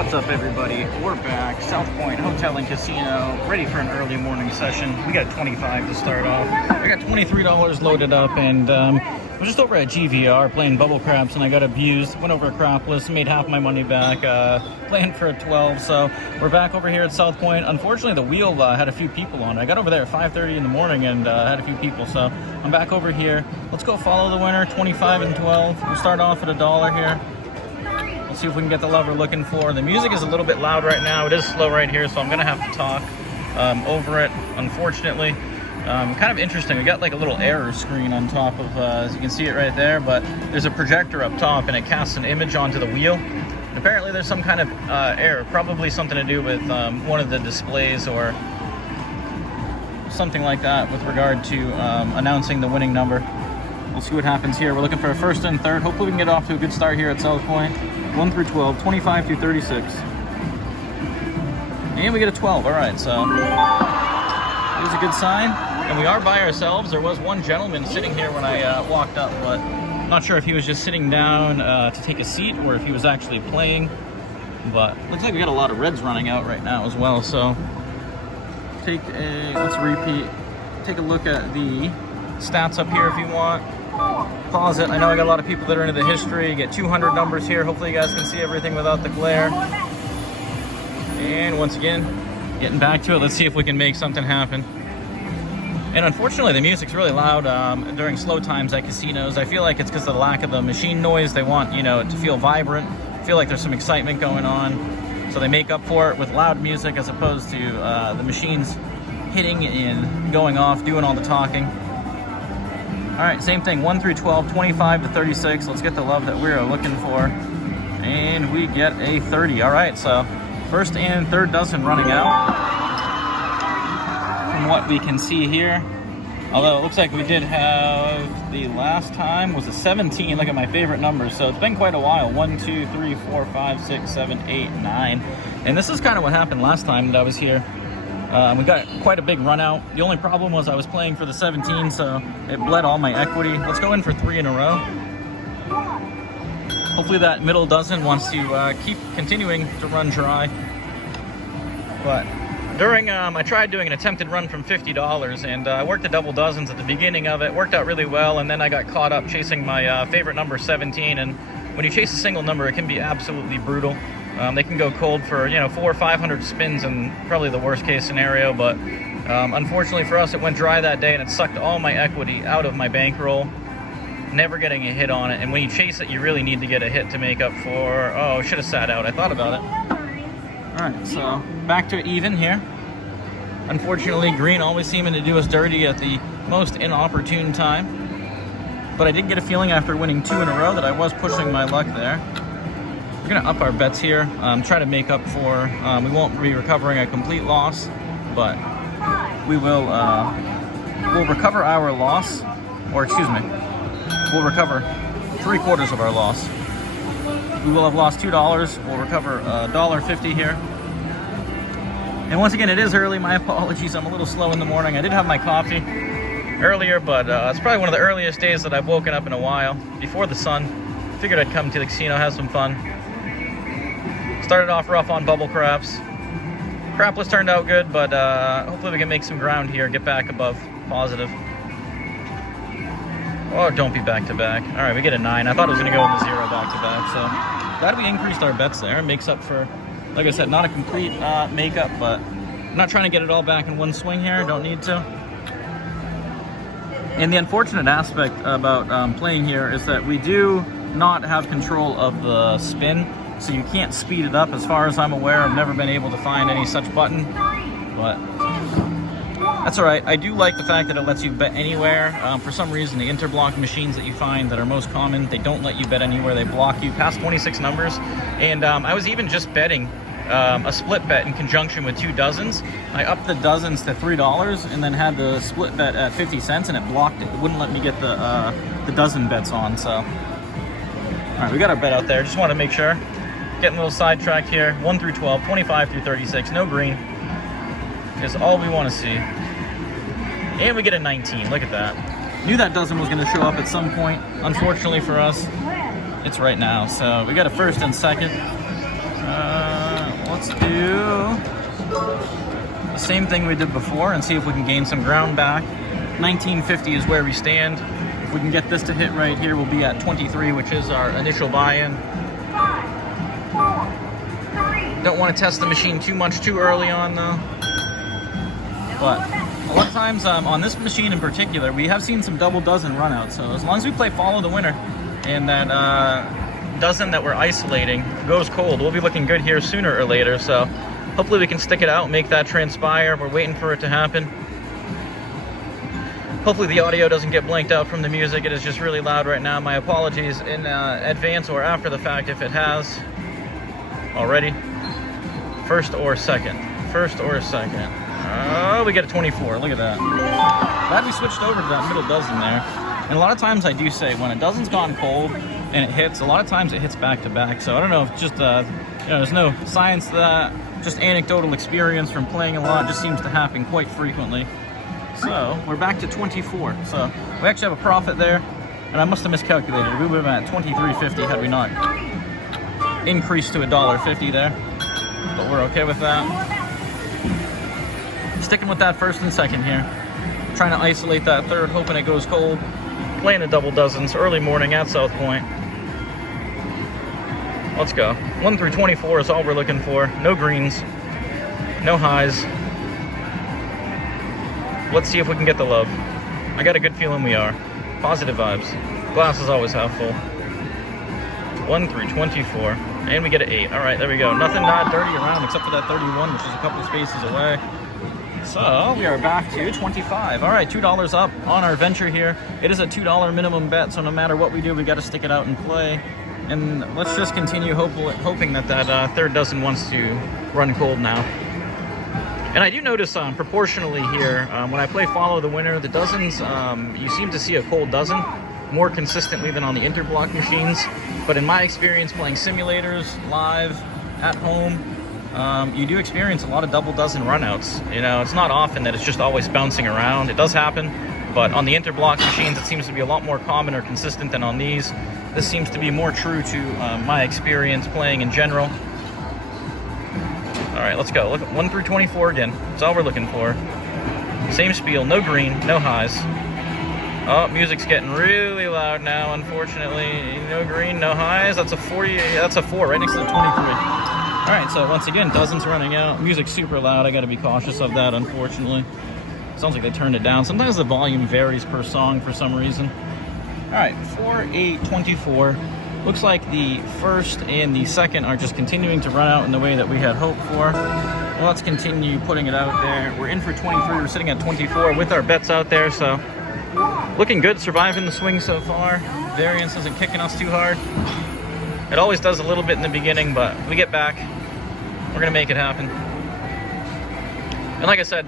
What's up, everybody? We're back. South Point Hotel and Casino, ready for an early morning session. We got 25 to start off. I got $23 loaded up, and we're just over at GVR playing bubble craps, and I got abused. Went over Acropolis, made half my money back, playing for a 12. So we're back over here at South Point. Unfortunately, the wheel had a few people on it. I got over there at 5:30 in the morning and had a few people, so I'm back over here. Let's go follow the winner, 25 and 12. We'll start off at $1 here. Let's see if we can get the love we're looking for. The music is a little bit loud right now. It is slow right here, so I'm gonna have to talk over it, unfortunately. Kind of interesting. We got like a little error screen on top of, as you can see it right there, but there's a projector up top and it casts an image onto the wheel. And apparently there's some kind of error, probably something to do with one of the displays or something like that with regard to announcing the winning number. We'll see what happens here. We're looking for a first and third. Hopefully we can get off to a good start here at South Point. 1 through 12, 25 through 36. And we get a 12. All right, so here's a good sign. And we are by ourselves. There was one gentleman sitting here when I walked up, but I'm not sure if he was just sitting down to take a seat or if he was actually playing. But looks like we got a lot of reds running out right now as well. So let's repeat. Take a look at the stats up here if you want. Pause it. I know I got a lot of people that are into the history. You get 200 numbers here. Hopefully you guys can see everything without the glare. And once again, getting back to it. Let's see if we can make something happen. And unfortunately, the music's really loud during slow times at casinos. I feel like it's because of the lack of the machine noise. They want, you know, it to feel vibrant, feel like there's some excitement going on. So they make up for it with loud music as opposed to the machines hitting and going off, doing all the talking. All right, same thing, 1 through 12, 25 to 36. Let's get the love that we're looking for. And we get a 30. All right, so first and third dozen running out. From what we can see here. Although it looks like we did have, the last time was a 17. Look at my favorite numbers. So it's been quite a while. 1, 2, 3, 4, 5, 6, 7, 8, 9. And this is kind of what happened last time that I was here. We got quite a big run out. The only problem was I was playing for the 17, so it bled all my equity. Let's go in for 3 in a row. Hopefully that middle dozen wants to keep continuing to run dry. But during, I tried doing an attempted run from $50, and I worked the double dozens at the beginning of it. Worked out really well, and then I got caught up chasing my favorite number, 17. And when you chase a single number, it can be absolutely brutal. They can go cold for, you know, 400 or 500 spins in probably the worst case scenario, but unfortunately for us, it went dry that day and it sucked all my equity out of my bankroll, never getting a hit on it. And when you chase it, you really need to get a hit to make up for, oh, should have sat out. I thought about it. All right, so back to even here. Unfortunately, green always seeming to do us dirty at the most inopportune time, but I did get a feeling after winning 2 in a row that I was pushing my luck there. We're gonna up our bets here, try to make up for, we won't be recovering a complete loss, but we will, we'll recover our loss, or excuse me, we'll recover 3/4 of our loss. We will have lost $2, we'll recover $1.50 here. And once again, it is early, my apologies, I'm a little slow in the morning. I did have my coffee earlier, but it's probably one of the earliest days that I've woken up in a while, before the sun. Figured I'd come to the casino, have some fun. Started off rough on bubble craps. Crapless turned out good, but hopefully we can make some ground here, get back above positive. Oh, don't be back-to-back. All right, we get a 9. I thought it was going to go in the 0 back-to-back, so glad we increased our bets there. It makes up for, like I said, not a complete makeup, but I'm not trying to get it all back in one swing here. Don't need to. And the unfortunate aspect about playing here is that we do not have control of the spin. So you can't speed it up as far as I'm aware. I've never been able to find any such button, but that's all right. I do like the fact that it lets you bet anywhere. For some reason, the interblock machines that you find that are most common, they don't let you bet anywhere. They block you past 26 numbers. And I was even just betting a split bet in conjunction with 2 dozens. I upped the dozens to $3 and then had the split bet at 50 cents and it blocked it. It wouldn't let me get the dozen bets on, so. All right, we got our bet out there. Just want to make sure. Getting a little sidetracked here. 1 through 12, 25 through 36. No green is all we want to see. And we get a 19. Look at that. Knew that dozen was going to show up at some point. Unfortunately for us, it's right now. So we got a first and second. Let's do the same thing we did before and see if we can gain some ground back. 1950 is where we stand. If we can get this to hit right here, we'll be at 23, which is our initial buy-in. Don't want to test the machine too much too early on though. But a lot of times on this machine in particular, we have seen some double dozen runouts. So as long as we play follow the winner and that dozen that we're isolating goes cold, we'll be looking good here sooner or later. So hopefully we can stick it out, make that transpire. We're waiting for it to happen. Hopefully the audio doesn't get blanked out from the music. It is just really loud right now. My apologies in advance or after the fact if it has already. First or second. First or second. Oh, we get a 24. Look at that. Glad we switched over to that middle dozen there. And a lot of times I do say when a dozen's gone cold and it hits, a lot of times it hits back to back. So I don't know if just, there's no science to that. Just anecdotal experience from playing a lot. Just seems to happen quite frequently. So we're back to 24. So we actually have a profit there. And I must have miscalculated. We would have been at 23.50 had we not increased to $1.50 there. But we're okay with that. Sticking with that first and second here. Trying to isolate that third, hoping it goes cold. Playing a double dozens, early morning at South Point. Let's go. 1 through 24 is all we're looking for. No greens, no highs. Let's see if we can get the love. I got a good feeling we are. Positive vibes. Glass is always half full. 1 through 24. And we get an 8. All right, there we go. Nothing not dirty around except for that 31, which is a couple spaces away. So we are back to 25. All right, $2 up on our venture here. It is a $2 minimum bet, so no matter what we do, we got to stick it out and play. And let's just continue hoping that that third dozen wants to run cold now. And I do notice proportionally here, when I play follow the winner, the dozens, you seem to see a cold dozen more consistently than on the interblock machines. But in my experience playing simulators, live, at home, you do experience a lot of double dozen runouts. You know, it's not often that it's just always bouncing around. It does happen, but on the interblock machines, it seems to be a lot more common or consistent than on these. This seems to be more true to my experience playing in general. All right, let's go. Look at 1 through 24 again. That's all we're looking for. Same spiel, no green, no highs. Oh, music's getting really loud now, unfortunately. No green, no highs. That's a 40, that's a 4 right next to the 23. All right, so once again, dozens running out. Music's super loud. I got to be cautious of that, unfortunately. Sounds like they turned it down. Sometimes the volume varies per song for some reason. All right, 4, 8, 24. Looks like the first and the second are just continuing to run out in the way that we had hoped for. Well, let's continue putting it out there. We're in for 23. We're sitting at 24 with our bets out there, so looking good, surviving the swing so far. Variance isn't kicking us too hard. It always does a little bit in the beginning, but we get back. We're gonna make it happen. And like I said,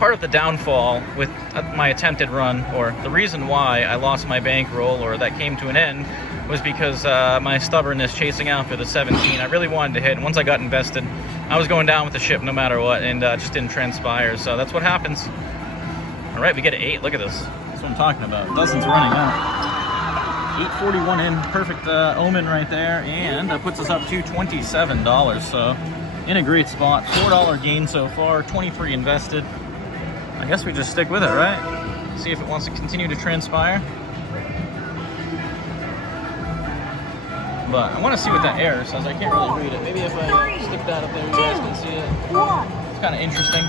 part of the downfall with my attempted run, or the reason why I lost my bankroll or that came to an end, was because my stubbornness chasing after the 17. I really wanted to hit, and once I got invested, I was going down with the ship no matter what, and just didn't transpire. So that's what happens. All right, we get an 8. Look at this. That's what I'm talking about. Dozens running out. 841 in, perfect omen right there, and that puts us up to $27. So in a great spot. $4 gain so far, 23 invested. I guess we just stick with it, right? See if it wants to continue to transpire. But I want to see what that error says. I can't really read it. Maybe if I stick that up there, you guys can see it. It's kind of interesting.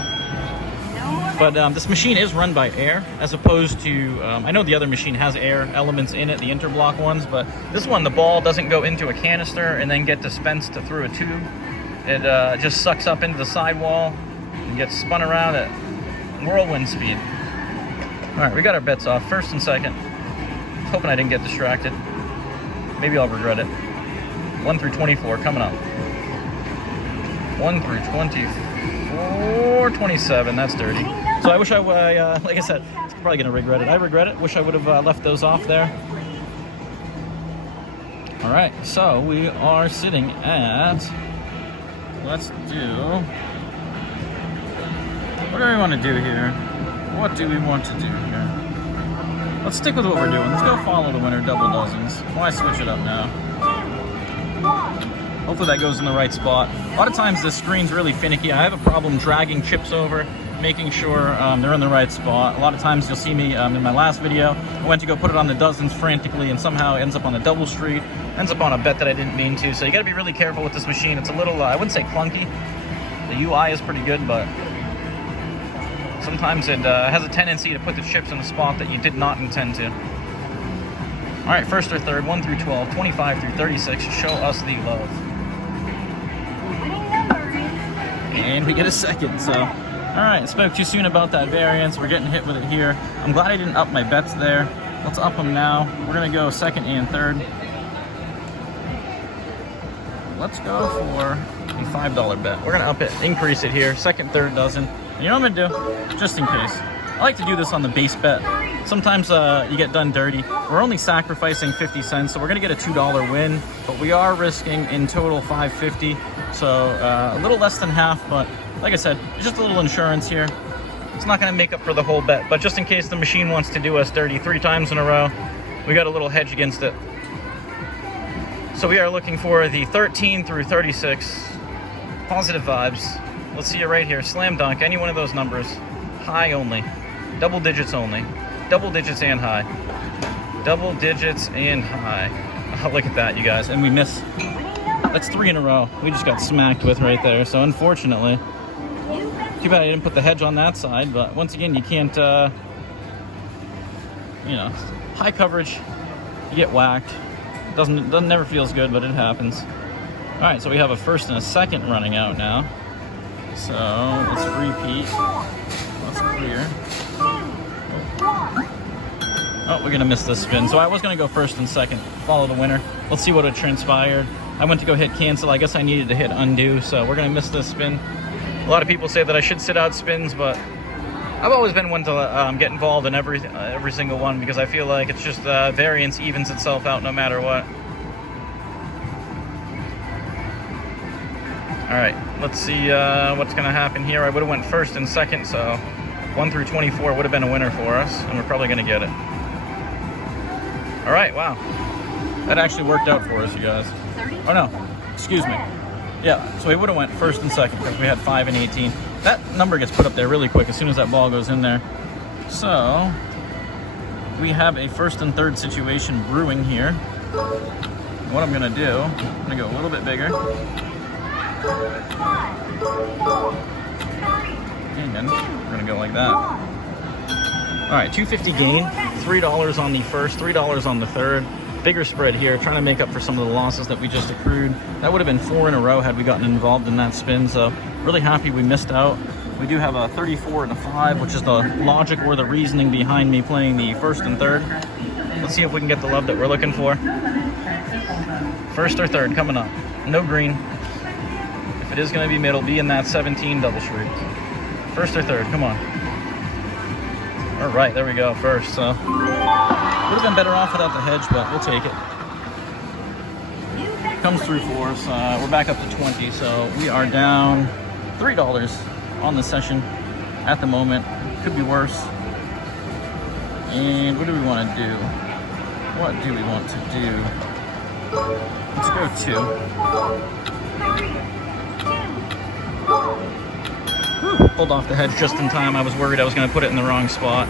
But this machine is run by air, as opposed to, I know the other machine has air elements in it, the interblock ones, but this one, the ball doesn't go into a canister and then get dispensed through a tube. It just sucks up into the sidewall and gets spun around at whirlwind speed. All right, we got our bets off, first and second. Hoping I didn't get distracted. Maybe I'll regret it. 1 through 24 coming up. 1 through 24, 27, that's dirty. So I wish like I said, I'm probably gonna regret it. I regret it, wish I would have left those off there. All right, so we are sitting at, let's do, what do we want to do here? What do we want to do here? Let's stick with what we're doing. Let's go follow the winner, double dozens. Why switch it up now? Hopefully that goes in the right spot. A lot of times this screen's really finicky. I have a problem dragging chips over, making sure they're in the right spot. A lot of times you'll see me in my last video, I went to go put it on the dozens frantically and somehow it ends up on the double street, ends up on a bet that I didn't mean to. So you gotta be really careful with this machine. It's a little, I wouldn't say clunky. The UI is pretty good, but sometimes it has a tendency to put the chips in a spot that you did not intend to. All right, first or third, 1 through 12, 25 through 36, show us the love. And we get a second, so. All right, spoke too soon about that variance. We're getting hit with it here. I'm glad I didn't up my bets there. Let's up them now. We're gonna go second and third. Let's go for a $5 bet. We're gonna up it, increase it here, second, third dozen. And you know what I'm gonna do? Just in case. I like to do this on the base bet. Sometimes you get done dirty. We're only sacrificing 50 cents, so we're gonna get a $2 win, but we are risking in total $5.50. So a little less than half, but like I said, just a little insurance here. It's not gonna make up for the whole bet, but just in case the machine wants to do us dirty 3 times in a row, we got a little hedge against it. So we are looking for the 13 through 36, positive vibes. Let's see it right here, slam dunk, any one of those numbers, high only, double digits only, double digits and high, double digits and high. Oh, look at that, you guys, and we miss. That's 3 in a row. We just got smacked with right there. So unfortunately, too bad I didn't put the hedge on that side. But once again, you can't, you know, high coverage, you get whacked. Doesn't never feels good, but it happens. All right, so we have a first and a second running out now. So let's repeat. Let's clear. Oh, we're gonna miss this spin. So I was gonna go first and second, follow the winner. Let's see what had transpired. I went to go hit cancel. I guess I needed to hit undo, so we're gonna miss this spin. A lot of people say that I should sit out spins, but I've always been one to get involved in every single one because I feel like it's just variance evens itself out no matter what. All right, let's see what's gonna happen here. I would have went first and second, so 1 through 24 would have been a winner for us, and we're probably gonna get it. All right, wow. That actually worked out for us, you guys. Oh no, excuse me. Yeah, so we would have went first and second because we had 5 and 18. That number gets put up there really quick as soon as that ball goes in there. So we have a first and third situation brewing here. What I'm gonna do, I'm gonna go a little bit bigger. And we're gonna go like that. All right, $2.50 gain, $3 on the first, $3 on the third. Bigger spread here, trying to make up for some of the losses that we just accrued. That would have been 4 in a row had we gotten involved in that spin, so really happy we missed out. We do have a 34 and a 5, which is the logic or the reasoning behind me playing the first and third. Let's see if we can get the love that we're looking for. First or third coming up. No green. If it is going to be middle, be in that 17 double street. First or third, come on. All right, there we go, first. So would have been better off without the hedge, but we'll take it. Comes through for us. We're back up to 20, so we are down $3 on the session at the moment. Could be worse. And what do we want to do? What do we want to do? Let's go 2. Whew, pulled off the hedge just in time. I was worried I was going to put it in the wrong spot.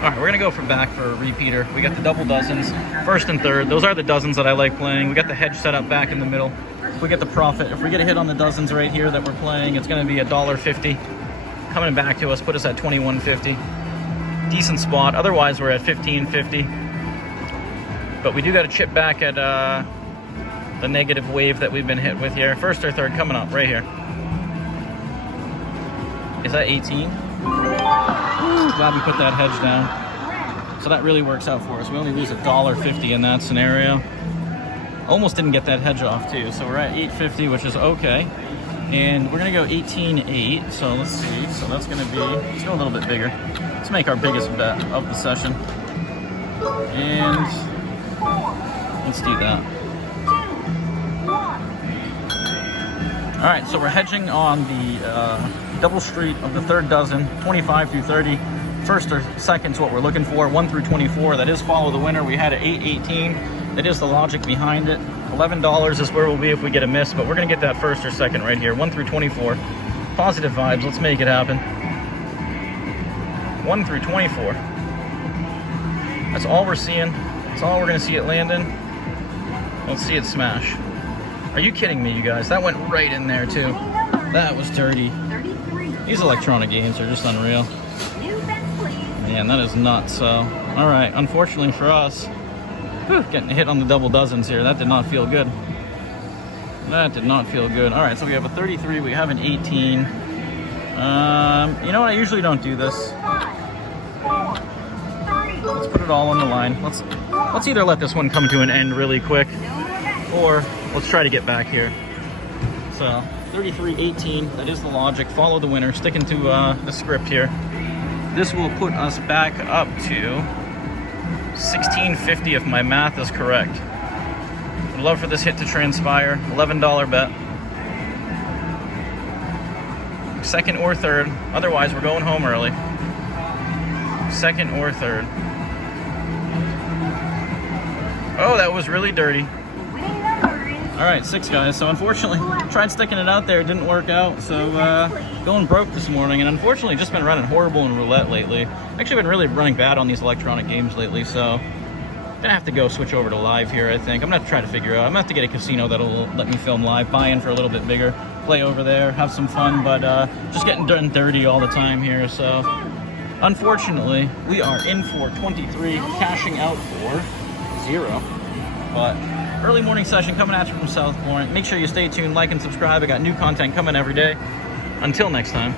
All right, we're gonna go for back for a repeater. We got the double dozens, first and third. Those are the dozens that I like playing. We got the hedge set up back in the middle. If we get the profit, if we get a hit on the dozens right here that we're playing, it's gonna be $1.50 coming back to us, put us at $21.50. Decent spot. Otherwise, we're at $15.50. But we do got to chip back at the negative wave that we've been hit with here. First or third coming up right here. Is that 18? Glad we put that hedge down. So that really works out for us. We only lose $1.50 in that scenario. Almost didn't get that hedge off too. So we're at $8.50, which is okay. And we're gonna go 18.8. So let's see. So that's gonna be, let's go a little bit bigger. Let's make our biggest bet of the session. And let's do that. All right, so we're hedging on the double street of the third dozen, 25 through 30. First or second's what we're looking for, 1 through 24. That is follow the winner. We had an 8.18. That is the logic behind it. A $11 is where we'll be if we get a miss, but we're gonna get that first or second right here. 1 through 24. Positive vibes, let's make it happen. 1 through 24. That's all we're seeing. That's all we're gonna see it landing. Let's see it smash. Are you kidding me, you guys? That went right in there too. That was dirty. These electronic games are just unreal. Man, that is nuts. So, all right, unfortunately for us, getting hit on the double dozens here. That did not feel good. That did not feel good. All right, so we have a 33, we have an 18. You know what, I usually don't do this. Let's put it all on the line. Let's either let this one come to an end really quick, or let's try to get back here. So, 33, 18, that is the logic. Follow the winner, sticking to the script here. This will put us back up to 1650 if my math is correct. I'd love for this hit to transpire. $11 bet. Second or third. Otherwise, we're going home early. Second or third. Oh, that was really dirty. All right, 6 guys. So unfortunately, tried sticking it out there. It didn't work out. So going broke this morning, and unfortunately just been running horrible in roulette lately. Actually been really running bad on these electronic games lately, so gonna have to go switch over to live here, I think. I'm gonna have to try to figure out. I'm gonna have to get a casino that'll let me film live, buy in for a little bit bigger, play over there, have some fun, but just getting done dirty all the time here. So unfortunately, we are in for 23, cashing out for 0. But early morning session coming at you from South Point. Make sure you stay tuned, like and subscribe. I got new content coming every day. Until next time.